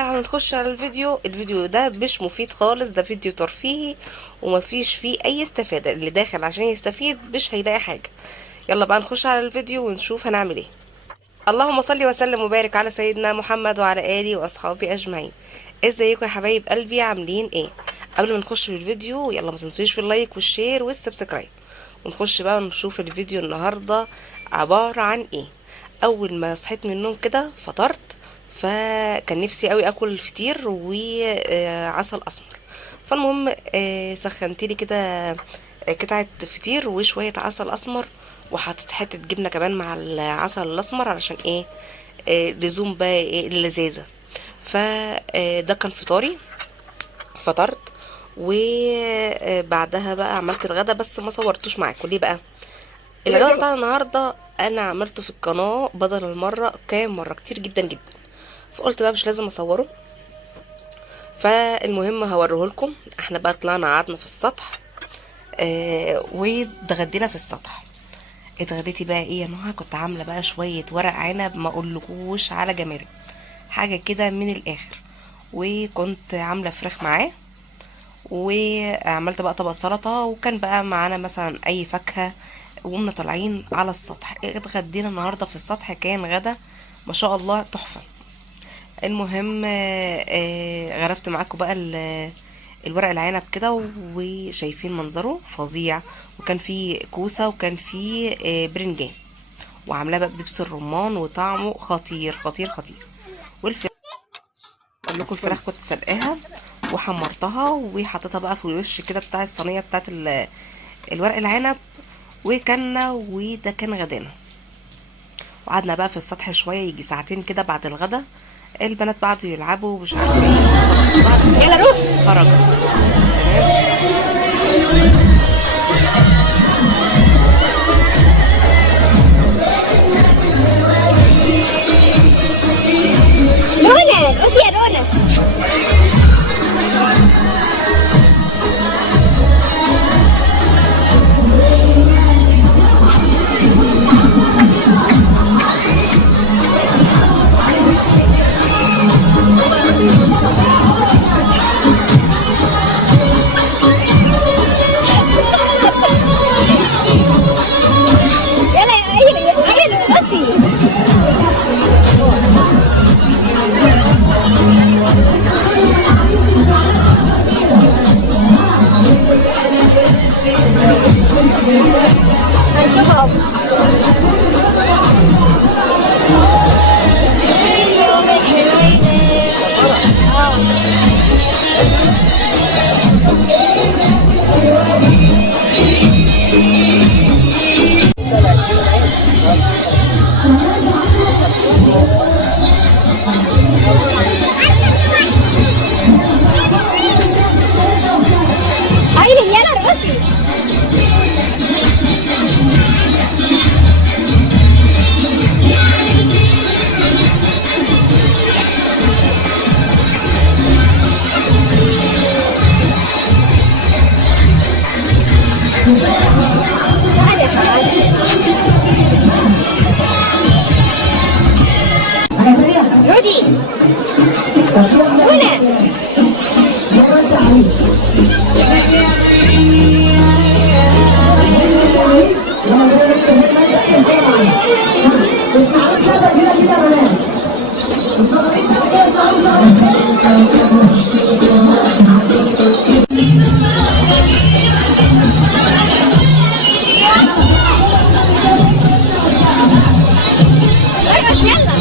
هنخش على الفيديو ده مش مفيد خالص، ده فيديو ترفيهي ومفيش فيه اي استفادة. اللي داخل عشان يستفيد مش هيلاقي حاجة. يلا بقى نخش على الفيديو ونشوف هنعمل ايه. اللهم صل وسلم وبارك على سيدنا محمد وعلى اله واصحابه اجمعين. ازيكم يا حبايب قلبي، عاملين ايه؟ قبل ما نخش في الفيديو يلا ما تنسوش في اللايك والشير والسبسكرايب، ونخش بقى ونشوف الفيديو النهارده عبارة عن ايه. اول ما صحيت من النوم كده فطرت، فكان نفسي قوي اكل فطير وعسل اسمر. فالمهم سخنت لي كده قطعه فطير وشويه عسل اسمر، وحطيت حته جبنه كمان مع العسل الاسمر علشان ايه؟ لزوم بقى ايه اللذاذه. فده كان فطاري. فطرت وبعدها بقى عملت الغدا، بس ما صورتوش معاكم ليه بقى. الغدا بتاع النهارده انا عملته في القناه بدل المره كام مره كتير جدا جدا، فقلت بقى مش لازم اصوره. فالمهم هوريه لكم. احنا بقى طلعنا قعدنا في السطح واتغدينا في السطح. اتغديتي بقى ايه يا نهى؟ كنت عامله بقى شويه ورق عنب ما اقولكوش على جماله، حاجه كده من الاخر. وكنت عامله فراخ معاه، وعملت بقى طبق سلطه، وكان بقى معانا مثلا اي فاكهه. وقمنا طالعين على السطح، اتغدينا النهارده في السطح، كان غدا ما شاء الله تحفه. المهم غرفت معاكم بقى الورق العنب كده، وشايفين منظره فظيع. وكان فيه كوسه وكان فيه برنجان، وعاملاه بقى بدبس الرمان وطعمه خطير خطير خطير. والفراخ اقول لكم، الفراخ كنت سلقاها وحمرتها وحطيتها بقى في الوش كده بتاع الصينيه بتاعت الورق العنب، وكلنا. وده كان غدانا. وقعدنا بقى في السطح شويه يجي ساعتين كده بعد الغدا. البنات بعدوا يلعبوا مش عارفه ايه، خلاص بعد يلا روح خرجوا. رونا بصي يا رونا. يلا يلا بصي. عيني يلا بصي. رودي هنا. ارقص يلا.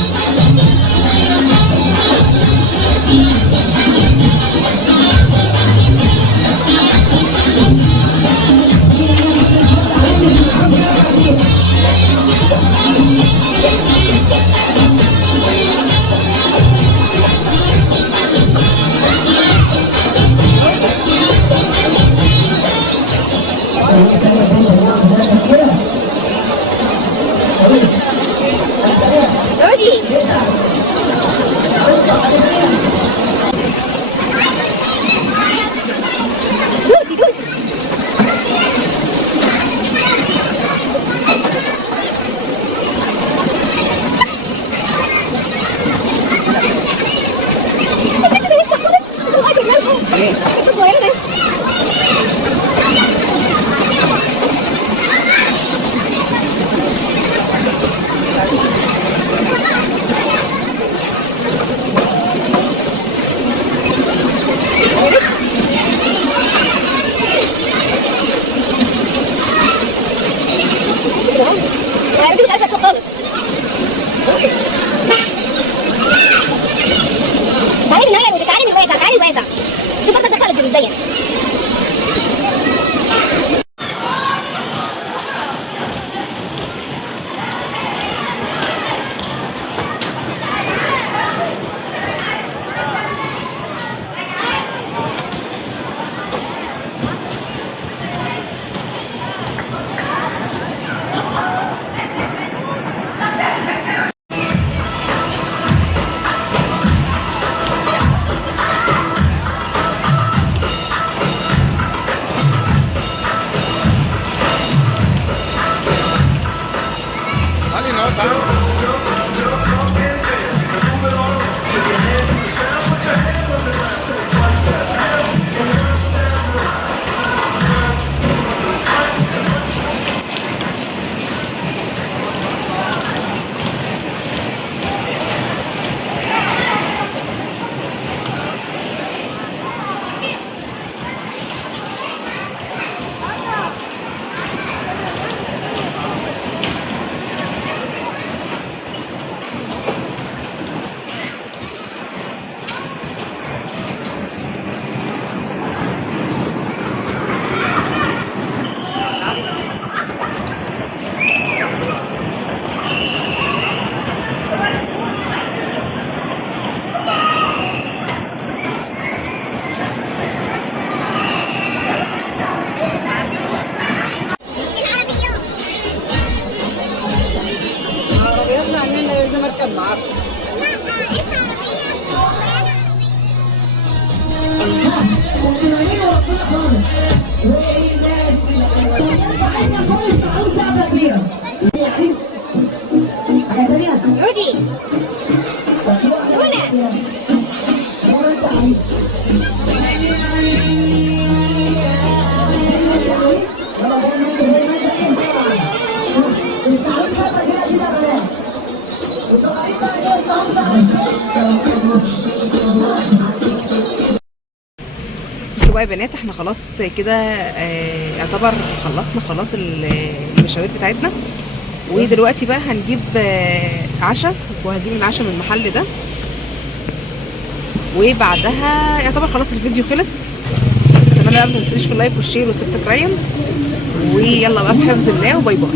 صغيرة. انا مش عارفه اسوق خالص. تعالي من هنا، تعالي من الواسع، تعالي الواسع. شوف برضه دخلت في الضيق. رودي بصوا بقى يا بنات، احنا خلاص كده يعتبر خلصنا خلاص المشاوير بتاعتنا. ودلوقتي بقى هنجيب عشاء، وهجيب العشاء من المحل ده، وبعدها يعتبر خلاص الفيديو خلص. اتمنى ما تنسوش في اللايك والشير والسبسكرايب، ويلا بقى في حفظ الله، وباي باي.